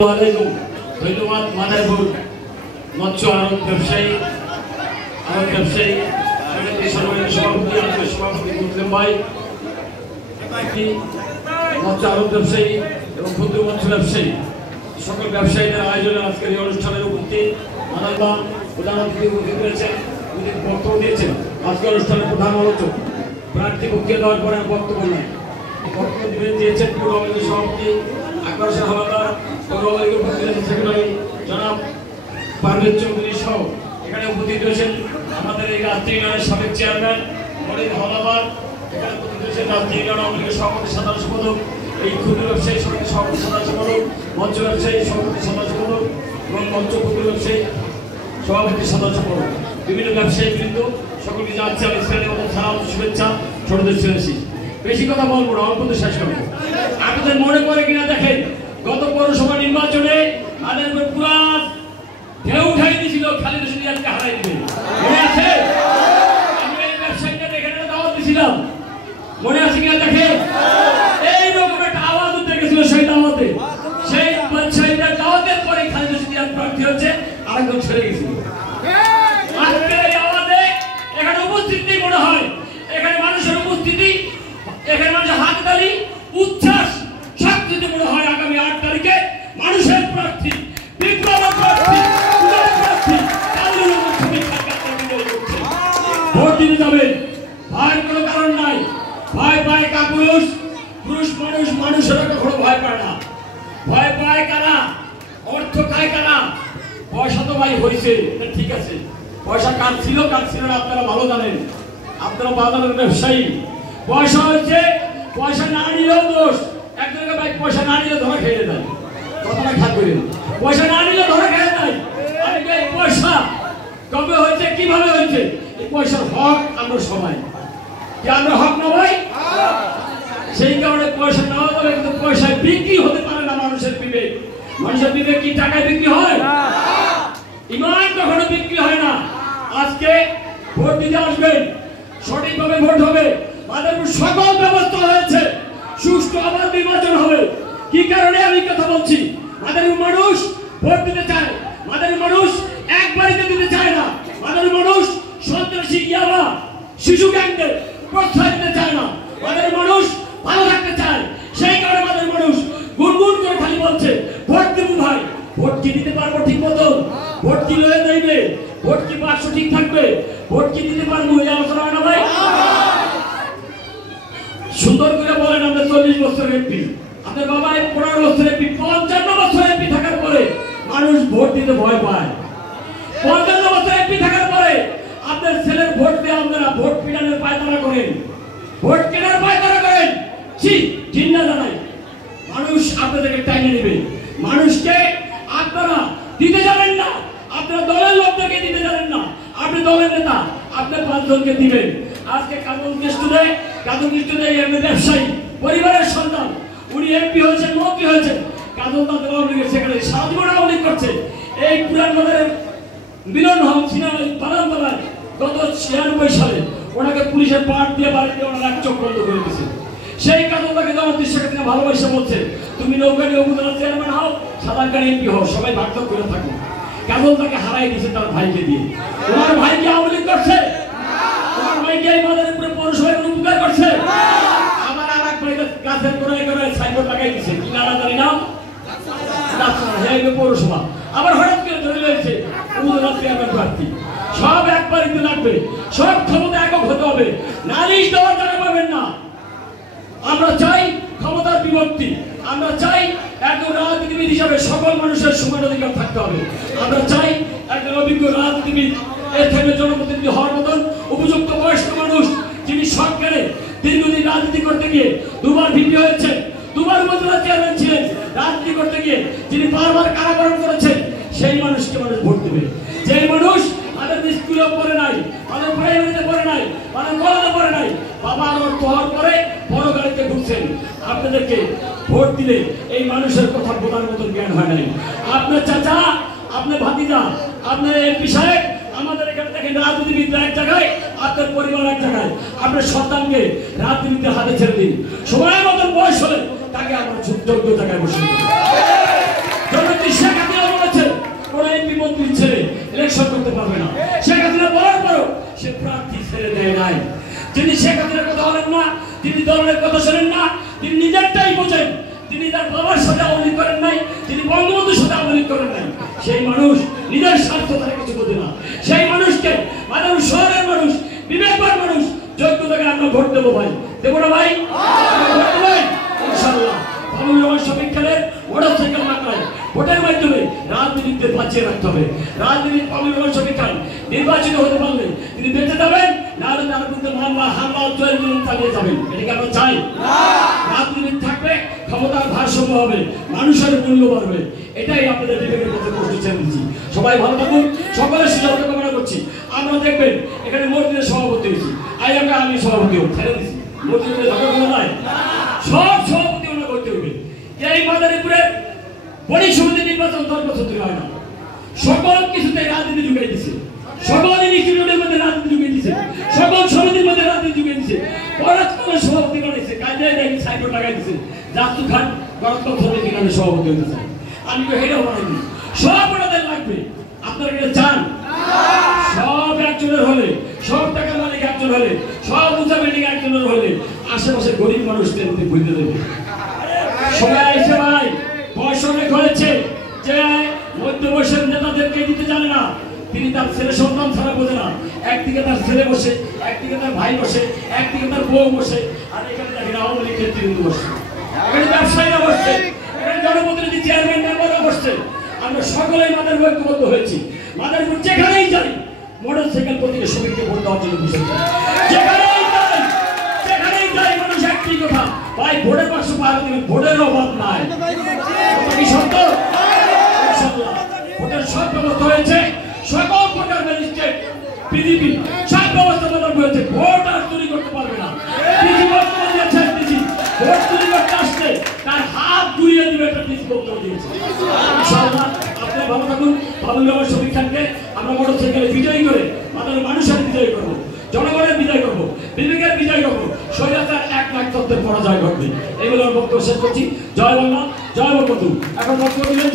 ধন্যবাদ মাদারপুর মৎস্য আড়ত ব্যবসায়ী সভাপতি মুসলিম ভাই, মৎস্য আড়ত ব্যবসায়ী এবং ক্ষুদ্র মৎস্য ব্যবসায়ী সকল ব্যবসায়ীদের আয়োজনে আজকের এই অনুষ্ঠানের উপস্থিত মানবা প্রধান অতিথি উপস্থিত রয়েছেন, বক্তব্য দিয়েছেন। আজকের অনুষ্ঠানের প্রধান আলোচক প্রার্থী বক্তৃতা দেওয়ার পরে বক্তব্য নেয় বক্তব্য দিয়েছেন পৌর আওয়ামী সভাপতি আকবর শাহ হাওলাদার, পৌর আওয়ামী সেক্রেটারি জনাব পারভেজ চৌধুরী সহ এখানে উপস্থিত রয়েছেন আমাদের এই রাষ্ট্রীয় ইউনিয়নের সাবেক চেয়ারম্যান মনির হাওলাদার, এখানে উপস্থিত রয়েছেন রাষ্ট্রীয় ইউনিয়ন আওয়ামী লীগের সভাপতি সাধারণ সম্পাদক, এই ক্ষুদ্র ব্যবসায়ী সমিতির সভাপতি সাধারণ সম্পাদক, মৎস্য ব্যবসায়ী সভাপতি সাধারণ সম্পাদক এবং মৎস্য ক্ষুদ্র ব্যবসায়ী সভাপতি সাধারণ সম্পাদক, বিভিন্ন ব্যবসায়ী বৃন্দ সকলকে জানাচ্ছি আমি ইসলামের মতো সালাম শুভেচ্ছা। ছোটদের ছেলেছি বেশি কথা বলবো না, অল্পতে শেষ করবো। আপনাদের মনে পড়ে কিনা দেখেন, গত পৌরসভা নির্বাচনে আমাদের পুরা ঢেউ উঠাই দিয়েছিল খালিদা জিয়াকে হারাই দিবে, মনে আছে? আমি এই ব্যবসায়ীটা দেখে দাওয়াত দিয়েছিলাম, মনে আছে কিনা দেখেন? এইরকম একটা আওয়াজ উঠে গেছিল সেই দাওয়াতে, সেই ব্যবসায়ীটার দাওয়াতের পরে খালিদা জিয়ার প্রার্থী হচ্ছে, আরেকজন ছেড়ে গেছিল। আজকের এই আওয়াজে এখানে উপস্থিতি মনে হয়, এখানে মানুষের উপস্থিতি, এখানে মানুষের হাততালি উচ্ছ্বাস শক্তিতে মনে হয় আগামী 8 তারিখে মানুষের প্রার্থী বিপ্লবের প্রার্থী ভোট দিতে যাবেন। ভয় কোনো কারণ নাই, ভয় পায় কাপুরুষ, পুরুষ মানুষ মানুষের কখনো ভয় পায় না। ভয় পায় কারা? অর্থ খায় কারা? পয়সা তো ভাই হয়েছে, ঠিক আছে, পয়সা কার ছিল কার ছিল না আপনারা ভালো জানেন, আপনারা বাজারের ব্যবসায়ী। পয়সা হয়েছে, পয়সা না নিলেও দোষ। একজনকে ভাই পয়সা না নিলে ধরা খেয়ে দেয়, কথাটা খেয়াল করেন, পয়সা না নিলে ধরা খেয়ে দেয়। এই পয়সা কবে হয়েছে, কিভাবে হয়েছে? এই পয়সার হক আমরা সবাই, কি আমরা হক না ভাই? সেই কারণে পয়সা নেওয়া যাবে, কিন্তু পয়সায় বিক্রি হতে পারে না মানুষের বিবেক। মানুষের বিবেক কি টাকায় বিক্রি হয়? ইমান কখনো বিক্রি হয় না। আজকে ভোট দিতে আসবেন, সঠিকভাবে ভোট হবে, মাদারপুর সকল ব্যবস্থা হয়েছে, সুষ্ঠু আবার নির্বাচন হবে। কি কারণে আমি কথা বলছি? মাদারপুর মানুষ ভোট দিতে চায়, মাদারপুর মানুষ এক বাড়িতে দিতে চায় না, মাদারপুর মানুষ সন্ত্রাসী ইয়াবা শিশু গ্যাংদের প্রশ্রয় দিতে চায় না, মাদারপুর মানুষ ভালো থাকতে চায়। সেই কারণে মাদারপুর মানুষ গুনগুন করে খালি বলছে ভোট দেবো ভাই। ভোট কি দিতে পারবো ঠিক মতো? ভোট কি লয়ে দেবে? ভোট কি বাক্স ঠিক থাকবে? ভোট কি দিতে পারবো? এই আলোচনা হয় না ভাই? সুন্দর করে বলেন, আমরা 40 বছর এমপি, আপনার বাবা 15 বছর এমপি, 55 বছর এমপি থাকার পরে মানুষ ভোট দিতে ভয় পায়। 55 বছর এমপি থাকার পরে আপনার ছেলের ভোট দিয়ে আপনারা ভোট পিটানোর পায়তারা করেন, ভোট কেনার পায়তারা করেন। চিন্তা জানাই মানুষ আপনাদেরকে টাইনে নেবে। মানুষকে আপনারা দিতে জানেন না, আপনার দলের লোকদেরকে দিতে জানেন না। আপনি দলের নেতা, আপনার 5 জনকে দিবেন। আজকে কাজল কৃষ্ণদে এমনি ব্যবসায়ী পরিবারের সন্তান, উনি এমপি হয়েছেন, মন্ত্রী হয়েছেন, কাজল তাদের আওয়ামী লীগের সেক্রেটারি, সারা জীবন আওয়ামী লীগ করছে। এই পুরান বাজারের মিলন হল সিনেমা বাগানতলায় গত 96 সালে ওনাকে পুলিশের পাট দিয়ে বাড়িতে ওনার এক চোখ বন্ধ করে দিয়েছে। সেই কাজলটাকে দেওয়ার দৃশ্যকে তিনি ভালোবাসা বলছে, তুমি নৌকানি উপজেলা চেয়ারম্যান হও, সাধারণ এমপি হও, সবাই ভাগ করে থাকো। কাজল তাকে হারাই দিয়েছে তার ভাইকে দিয়ে। ওনার ভাইকে আওয়ামী লীগ করছে, ওনার ভাইকে এই মাদারপুরে পৌরসভায় উপকার করছে। আমার আর এক ভাইকে গাছের গোড়ায় গোড়ায় সাইনবোর্ড লাগাই দিচ্ছে, কি নারা জানি নাম পৌরসভা। আবার হঠাৎ করে ধরে রয়েছে উপজেলা চেয়ারম্যান প্রার্থী। সব একবারিতে লাগবে, সব ক্ষমতা একক হতে হবে, নালিশ দেওয়ার জায়গা পাবেন না। আমরা চাই ক্ষমতার বিভক্তি, আমরা চাই একজন রাজনীতিবিদ হিসাবে সকল মানুষের সমান অধিকার থাকতে হবে। আমরা চাই একজন অভিজ্ঞ রাজনীতিবিদ, এখানে জনপ্রতিনিধি হওয়ার মতন উপযুক্ত বয়স্ক মানুষ, যিনি সরকারে দীর্ঘদিন রাজনীতি করতে গিয়ে 2বার ভিপি হয়েছে, 2বার উপজেলা চেয়ারম্যান ছিলেন, রাজনীতি করতে গিয়ে যিনি বারবার কারাবরণ করেছেন, সেই মানুষকে মানুষ ভোট দেবে। যে মানুষ আমাদের স্কুলে পড়ে নাই, আমাদের প্রাইমারিতে পড়ে নাই, আমাদের কলেজে পড়ে নাই, বাবার অর্থ হওয়ার পরে বড় গাড়িতে ঢুকছেন, আপনাদেরকে ভোট দিলে এই মানুষের কথা বোঝার মতন জ্ঞান হয় নাই। আপনার চাচা, আপনার ভাতিজা, আপনার এমপি সাহেব, আমাদের এখানে দেখেন রাজনীতিবিদ এক জায়গায়, আপনার পরিবার এক জায়গায়। আপনার সন্তানকে রাজনীতির হাতে ছেড়ে দিন, সময়ের মতন বয়স হলে তাকে আমরা যোগ্য জায়গায় বসে করতে পারবে না। শেখ হাসিনা বলার পরও সে প্রার্থী ছেড়ে দেয় নাই। যিনি শেখ হাসিনার কথা বলেন না, তিনি দলের কথা শোনেন না, তিনি নিজেরটাই বোঝেন, তিনি তার বাবার সাথে আওয়ামী করেন নাই, তিনি বঙ্গবন্ধুর সাথে আওয়ামী করেন নাই, সেই মানুষ নিজের স্বার্থ তারা কিছু বোঝে না। সেই মানুষকে মানুষ, শহরের মানুষ, বিবেকবান মানুষ যোগ্যতাকে আমরা ভোট দেবো ভাই, দেবো না ভাই? ভোট দেবেন ইনশাআল্লাহ। বাবুল রহমান শফিক খানের মোটরসাইকেল মামলায় ভোটের মাধ্যমে রাজনীতিতে বাঁচিয়ে রাখতে হবে। রাজনীতি বাবুল রহমান শফিক খান নির্বাচিত হতে পারলে তিনি বেঁচে যাবেন, না হলে তার বিরুদ্ধে হামলা জয়জুলুম চালিয়ে যাবেন। এটাকে আমরা চাই না। রাজনীতি থাকবে, ক্ষমতার ভারসাম্য হবে, মানুষের মূল্য বাড়বে। এটাই আপনাদের বিবেকের কাছে প্রশ্ন ছেড়ে দিচ্ছি। সবাই ভালো থাকুন, সকলের সুযোগ কামনা করছি। আমরা দেখবেন এখানে মসজিদের সভাপতি হয়েছি, আমি সভাপতি হোক ছেড়ে দিচ্ছি। মসজিদের ঝগড়া নাই, সব সভাপতি ওনার করতে হবে। এই মাদারীপুরের বড়ি সমিতি নির্বাচন 10 বছর ধরে হয় না। সকল কিছুতে রাজনীতি ঢুকিয়ে দিচ্ছে, সকল ইনস্টিটিউটের মধ্যে রাজনীতি ঢুকিয়ে দিচ্ছে, সকল সমিতির মধ্যে রাজনীতি ঢুকিয়ে দিচ্ছে। পরাৎকালের সভাপতি বানাইছে, কাজে দেখি সাইকেল লাগাই দিচ্ছে। জাস্তু খান পরাৎকাল সমিতি কিভাবে সভাপতি হতে চায়, আমি তো হেটাও বানাইনি। সব ওনাদের লাগবে। আপনারা এটা চান? সব একজনের হলে, সব টাকার মালিক একজন হলে, সব উঁচা বিল্ডিং একজনের হলে আশেপাশে গরিব মানুষদের বুঝতে দেবে। সবাই এসে ভাই বয়স অনেক হয়েছে, যে মধ্য বয়সের নেতাদেরকে দিতে জানে না, তিনি তার ছেলে সন্তান ছাড়া বোঝে না। একদিকে তার ছেলে বসে, একদিকে তার ভাই বসে, একদিকে তার বউ বসে, আর এখানে দেখেন আওয়ামী লীগ নেতৃবৃন্দ বসছে, এখানে ব্যবসায়ীরা বসছে, এখানে জনপ্রতিনিধি চেয়ারম্যান মেম্বাররা বসছে। আমরা সকলেই মাদারীপুর ঐক্যবদ্ধ হয়েছি। মাদারীপুর যেখানেই যাই মোটরসাইকেল প্রতীকে শ্রমিককে ভোট দেওয়ার জন্য বসে, যেখানেই যাই মানুষ একটি কথা, ভাই ভোটের পাশে পাহাড় দিবেন, ভোটের অভাব নাই। সত্য ভোটের সব ব্যবস্থা হয়েছে, সকল ভোটার ম্যাজিস্ট্রেট পিডিপি সব ব্যবস্থা হয়েছে। ভোট আর চুরি করতে পারবে না। ভোট চুরি করতে আসছে তার হাত ঘুরিয়ে দিবে, একটা বক্তব্য দিয়েছে। ইনশাআল্লাহ আপনি ভালো থাকুন। বাবুল রহমান শফিক খানকে আমরা মোটরসাইকেলে বিজয়ী করে আমাদের মানুষের বিজয় করবো, জনগণের বিজয় করবো, বিবেকের বিজয় করবো, স্বৈরাচার 1 লাখ তত্ত্বের পরাজয় ঘটবে। এগুলো বক্তব্য শেষ করছি। জয় বাংলা, জয় বঙ্গবন্ধু। এখন বক্তব্য দিলেন